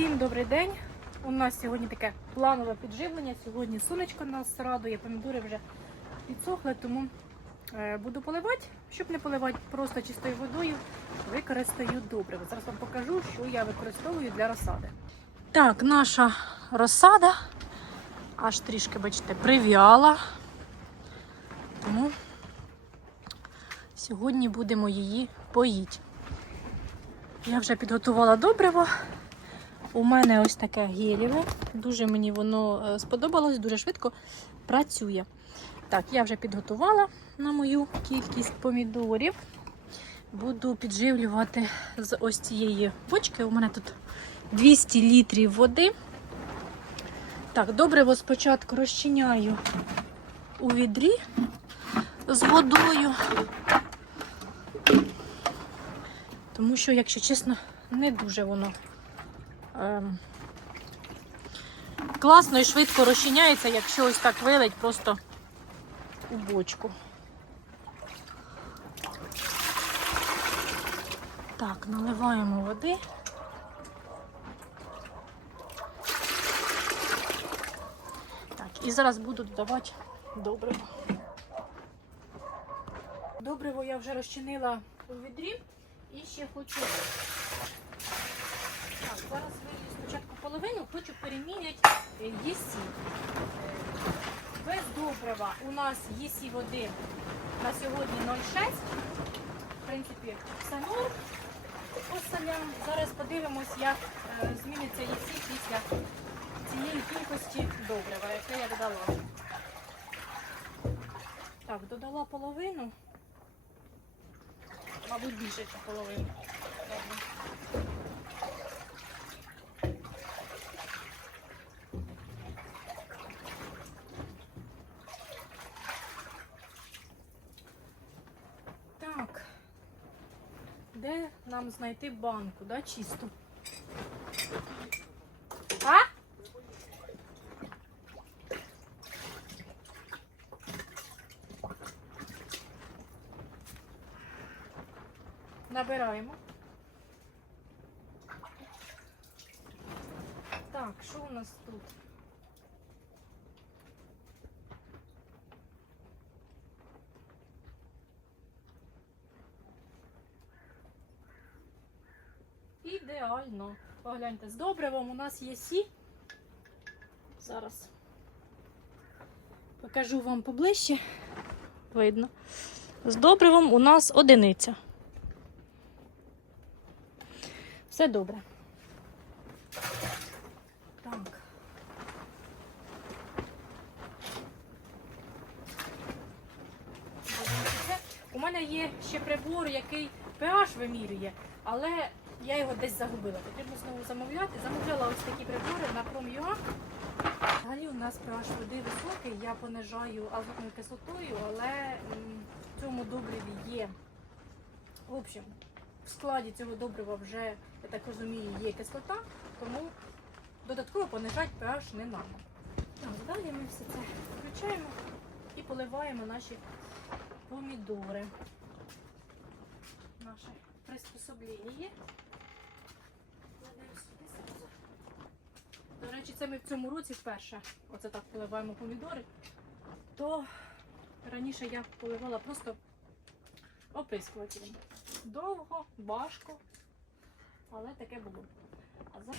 Всім добрий день. У нас сьогодні таке планове підживлення. Сьогодні сонечко нас радує, помідори вже підсохли, тому е, буду поливати. Щоб не поливати просто чистою водою, використаю добриво. Зараз вам покажу, що я використовую для розсади. Так, наша розсада аж трішки, бачите, прив'яла. Тому сьогодні будемо її поїти. Я вже підготувала добриво. У мене ось таке гелєве. Дуже мені воно е, сподобалось, дуже швидко працює. Так, я вже підготувала на мою кількість помідорів. Буду підживлювати з ось цієї бочки. У мене тут 200 літрів води. Так, добриво спочатку розчиняю у відрі з водою. Тому що, якщо чесно, не дуже воно класно і швидко розчиняється, якщо ось так вилить просто у бочку. Так, наливаємо води. Так, і зараз буду додавати добриво. Добриво я вже розчинила у відрі і ще хочу. Так, зараз вилью спочатку половину, хочу переміряти е, ЄСі. Без добрива у нас ЄСі води на сьогодні 0,6. В принципі, все норм по. Зараз подивимось, як е, зміниться ЄСі після цієї кількості добрива, яке я додала. Так, додала половину. Мабуть, більше, ніж половину. Ладно. Так. Де нам знайти банку, да, чисту? А? Набираємо. Так, що у нас тут? Ідеально. Погляньте, з добривом у нас є сі. Зараз покажу вам поближче. Видно. З добривом у нас одиниця. Все добре. Так. У мене є ще прибор, який pH вимірює, але я його десь загубила. Потрібно знову замовляти. Замовляла ось такі прибори на Prom.ua. Взагалі у нас pH води високий, я понижаю азотною кислотою, але в цьому добриві є. В общем, в складі цього добрива вже, я так розумію, є кислота, тому додатково понижати pH не треба. Далі ми все це включаємо і поливаємо наші помідори спосіб. До речі, це ми в цьому році вперше, оце так поливаємо помідори, то раніше я поливала просто оприскувателем. Довго, важко, але таке було. А зараз...